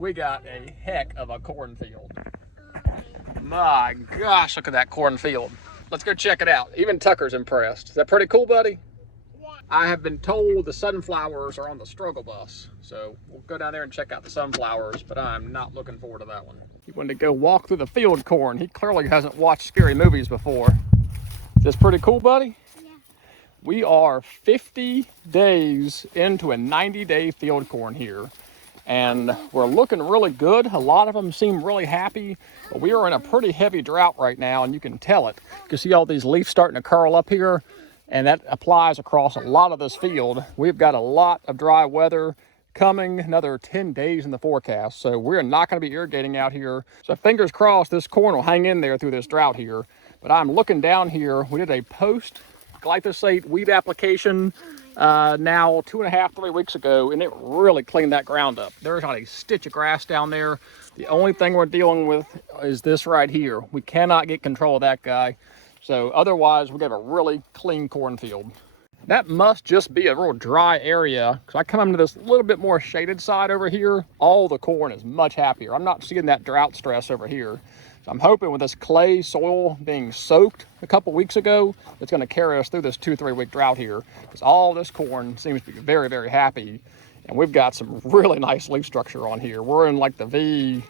We got a heck of a cornfield. My gosh, look at that cornfield. Let's go check it out. Even Tucker's impressed. Is that pretty cool, buddy? Yeah. I have been told the sunflowers are on the struggle bus. So we'll go down there and check out the sunflowers, but I'm not looking forward to that one. He wanted to go walk through the field corn. He clearly hasn't watched scary movies before. Is this pretty cool, buddy? Yeah. We are 50 days into a 90-day field corn here. And we're looking really good. A lot of them seem really happy, but we are in a pretty heavy drought right now, and you can tell it. You can see all these leaves starting to curl up here, and that applies across a lot of this field. We've got a lot of dry weather coming, another 10 days in the forecast, so we're not going to be irrigating out here. So fingers crossed this corn will hang in there through this drought here. But I'm looking down here. We did a post-glyphosate weed application now 2.5, 3 weeks ago, and it really cleaned that ground up. There's not a stitch of grass down there. The only thing we're dealing with is this right here. We cannot get control of that guy. So otherwise, we got a really clean cornfield. That must just be a real dry area, because I come into this little bit more shaded side over here. All the corn is much happier. I'm not seeing that drought stress over here. So I'm hoping with this clay soil being soaked a couple weeks ago, it's going to carry us through this 2-3 week drought here, because all this corn seems to be very, very happy. And we've got some really nice leaf structure on here. We're in like the V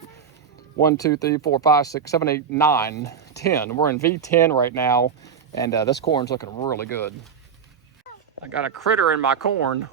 1, 2, 3, 4, 5, 6, 7, 8, 9, 10. We're in V10 right now, and this corn's looking really good. I got a critter in my corn.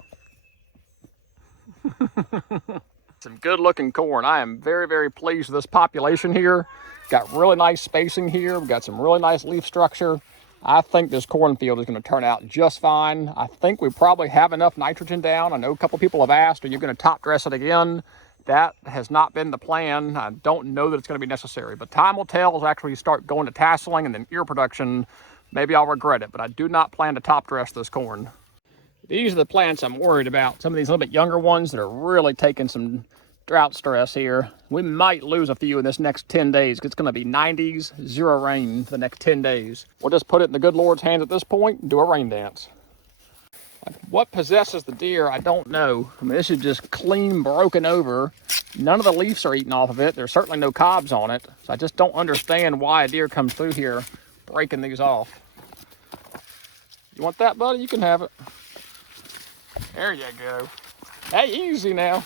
Some good looking corn. I am very, very pleased with this population here. Got really nice spacing here. We've got some really nice leaf structure. I think this cornfield is going to turn out just fine. I think we probably have enough nitrogen down. I know a couple people have asked, are you going to top dress it again? That has not been the plan. I don't know that it's going to be necessary, but time will tell as I actually start going to tasseling and then ear production. Maybe I'll regret it, but I do not plan to top dress this corn. These are the plants I'm worried about. Some of these little bit younger ones that are really taking some drought stress here. We might lose a few in this next 10 days. It's going to be 90s, 0 rain for the next 10 days. We'll just put it in the good Lord's hands at this point and do a rain dance. What possesses the deer, I don't know. I mean, this is just clean, broken over. None of the leaves are eaten off of it. There's certainly no cobs on it. So I just don't understand why a deer comes through here breaking these off. You want that, buddy? You can have it. There you go. Hey, easy now.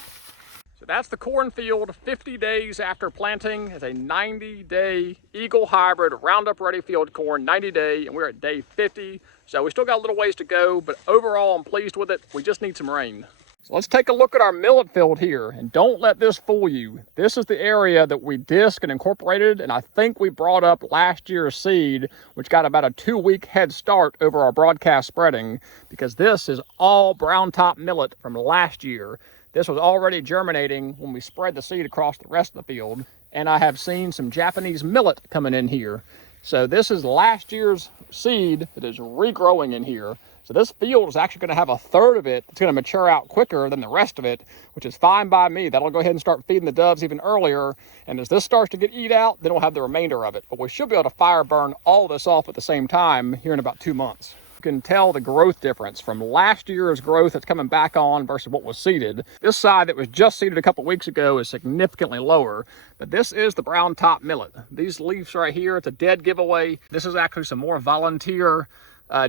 So that's the cornfield 50 days after planting. It's a 90-day Eagle Hybrid Roundup Ready field corn, 90-day, and we're at day 50. So we still got a little ways to go, but overall I'm pleased with it. We just need some rain. So let's take a look at our millet field here, and don't let this fool you. This is the area that we disked and incorporated, and I think we brought up last year's seed, which got about a 2-week head start over our broadcast spreading, because this is all Brown Top Millet from last year. This was already germinating when we spread the seed across the rest of the field, and I have seen some Japanese millet coming in here. So this is last year's seed that is regrowing in here. So this field is actually going to have a third of it that's going to mature out quicker than the rest of it, which is fine by me. That'll go ahead and start feeding the doves even earlier. And as this starts to get eat out, then we'll have the remainder of it. But we should be able to fire burn all this off at the same time here in about 2 months. You can tell the growth difference from last year's growth that's coming back on versus what was seeded. This side that was just seeded a couple weeks ago is significantly lower, but this is the Brown Top Millet. These leaves right here, it's a dead giveaway. This is actually some more volunteer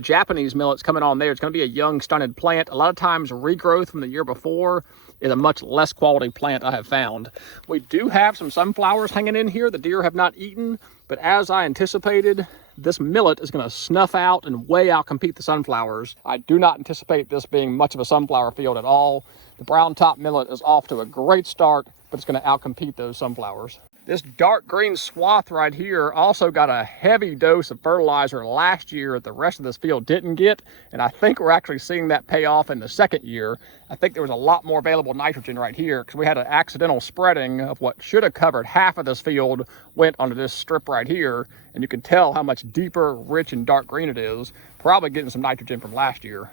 Japanese millets coming on there. It's going to be a young stunted plant. A lot of times regrowth from the year before is a much less quality plant, I have found. We do have some sunflowers hanging in here the deer have not eaten, but as I anticipated, this millet is going to snuff out and way outcompete the sunflowers. I do not anticipate this being much of a sunflower field at all. The Brown Top Millet is off to a great start, but it's going to outcompete those sunflowers. This dark green swath right here also got a heavy dose of fertilizer last year that the rest of this field didn't get, and I think we're actually seeing that pay off in the second year. I think there was a lot more available nitrogen right here because we had an accidental spreading of what should have covered half of this field went onto this strip right here, and you can tell how much deeper, rich, and dark green it is, probably getting some nitrogen from last year.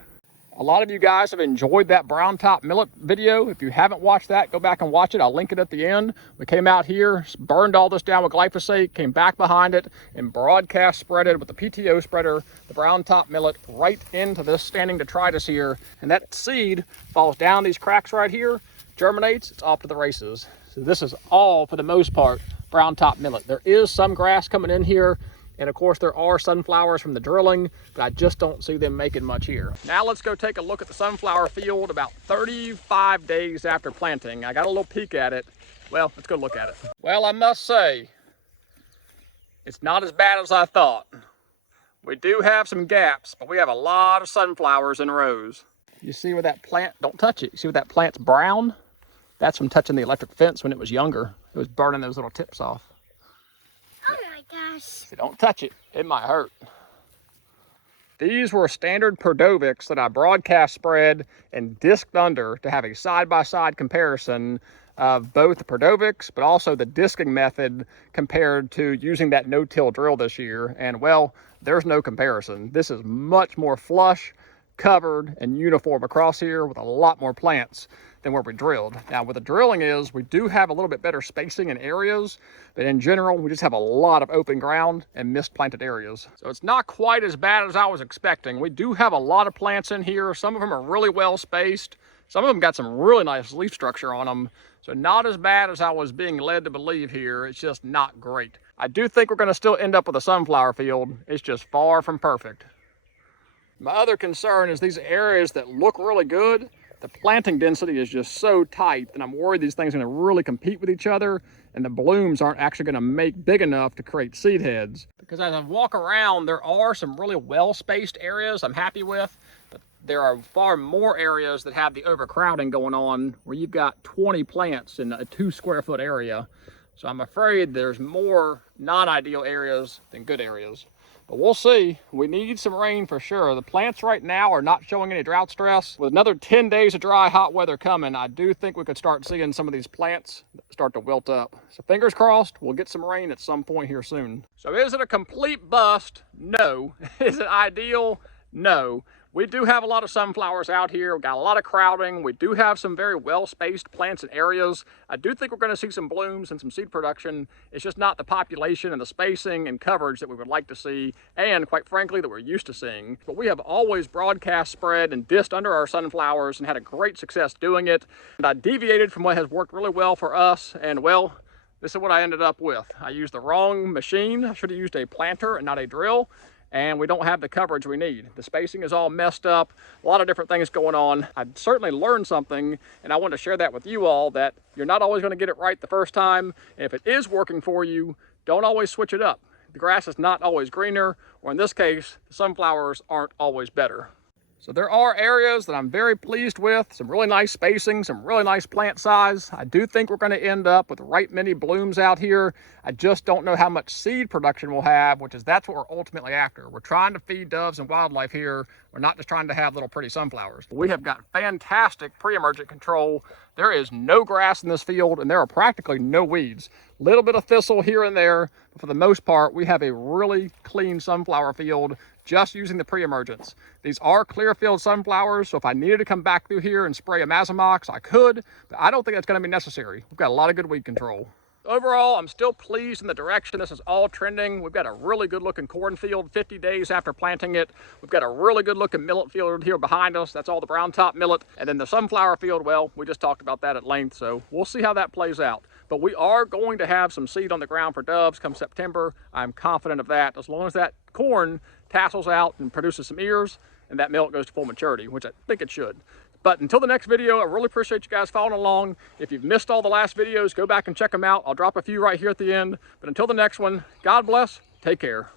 A lot of you guys have enjoyed that Brown Top Millet video. If you haven't watched that, go back and watch it. I'll link it at the end. We came out here, burned all this down with glyphosate, came back behind it, and broadcast spreaded with the PTO spreader, the Brown Top Millet, right into this standing detritus here. And that seed falls down these cracks right here, germinates, it's off to the races. So this is all, for the most part, brown top millet. There is some grass coming in here, and of course there are sunflowers from the drilling, but I just don't see them making much here. Now let's go take a look at the sunflower field about 35 days after planting. I got a little peek at it. Well, let's go look at it. Well, I must say, it's not as bad as I thought. We do have some gaps, but we have a lot of sunflowers in rows. You see where that plant, don't touch it. You see where that plant's brown? That's from touching the electric fence when it was younger. It was burning those little tips off. Oh my gosh. So don't touch it, it might hurt. These were standard Perdovics that I broadcast spread and disked under to have a side-by-side comparison of both the Perdovics, but also the disking method compared to using that no-till drill this year. And well, there's no comparison. This is much more flush, covered, and uniform across here with a lot more plants than where we drilled. Now, what the drilling is, we do have a little bit better spacing in areas, but in general, we just have a lot of open ground and misplanted areas. So it's not quite as bad as I was expecting. We do have a lot of plants in here. Some of them are really well spaced. Some of them got some really nice leaf structure on them. So not as bad as I was being led to believe here. It's just not great. I do think we're gonna still end up with a sunflower field. It's just far from perfect. My other concern is these areas that look really good, the planting density is just so tight, and I'm worried these things are gonna really compete with each other, and the blooms aren't actually gonna make big enough to create seed heads. Because as I walk around, there are some really well-spaced areas I'm happy with, but there are far more areas that have the overcrowding going on, where you've got 20 plants in a 2 square foot area. So I'm afraid there's more non-ideal areas than good areas. But we'll see. We need some rain for sure. The plants right now are not showing any drought stress. With another 10 days of dry, hot weather coming, I do think we could start seeing some of these plants start to wilt up. So fingers crossed, we'll get some rain at some point here soon. So is it a complete bust? No. Is it ideal? No. We do have a lot of sunflowers out here. We've got a lot of crowding. We do have some very well-spaced plants and areas. I do think we're going to see some blooms and some seed production. It's just not the population and the spacing and coverage that we would like to see, and quite frankly, that we're used to seeing. But we have always broadcast spread and dissed under our sunflowers and had a great success doing it. And I deviated from what has worked really well for us, and well, this is what I ended up with. I used the wrong machine. I should have used a planter and not a drill. And we don't have the coverage we need. The spacing is all messed up, a lot of different things going on. I certainly learned something, and I want to share that with you all, that you're not always going to get it right the first time. And if it is working for you, don't always switch it up. The grass is not always greener, or in this case, the sunflowers aren't always better. So there are areas that I'm very pleased with, some really nice spacing, some really nice plant size. I do think we're going to end up with right many blooms out here. I just don't know how much seed production we'll have, that's what we're ultimately after. We're trying to feed doves and wildlife here. We're not just trying to have little pretty sunflowers. We have got fantastic pre-emergent control. There is no grass in this field, and there are practically no weeds. Little bit of thistle here and there, but for the most part, we have a really clean sunflower field just using the pre-emergents. These are clear field sunflowers, so if I needed to come back through here and spray a Mazamox, I could, but I don't think that's going to be necessary. We've got a lot of good weed control. Overall, I'm still pleased in the direction this is all trending. We've got a really good looking cornfield 50 days after planting it. We've got a really good looking millet field here behind us. That's all the brown top millet. And then the sunflower field, well, we just talked about that at length, so we'll see how that plays out. But we are going to have some seed on the ground for doves come September. I'm confident of that, as long as that corn tassels out and produces some ears and that millet goes to full maturity, which I think it should. But until the next video, I really appreciate you guys following along. If you've missed all the last videos, go back and check them out. I'll drop a few right here at the end. But until the next one, God bless, take care.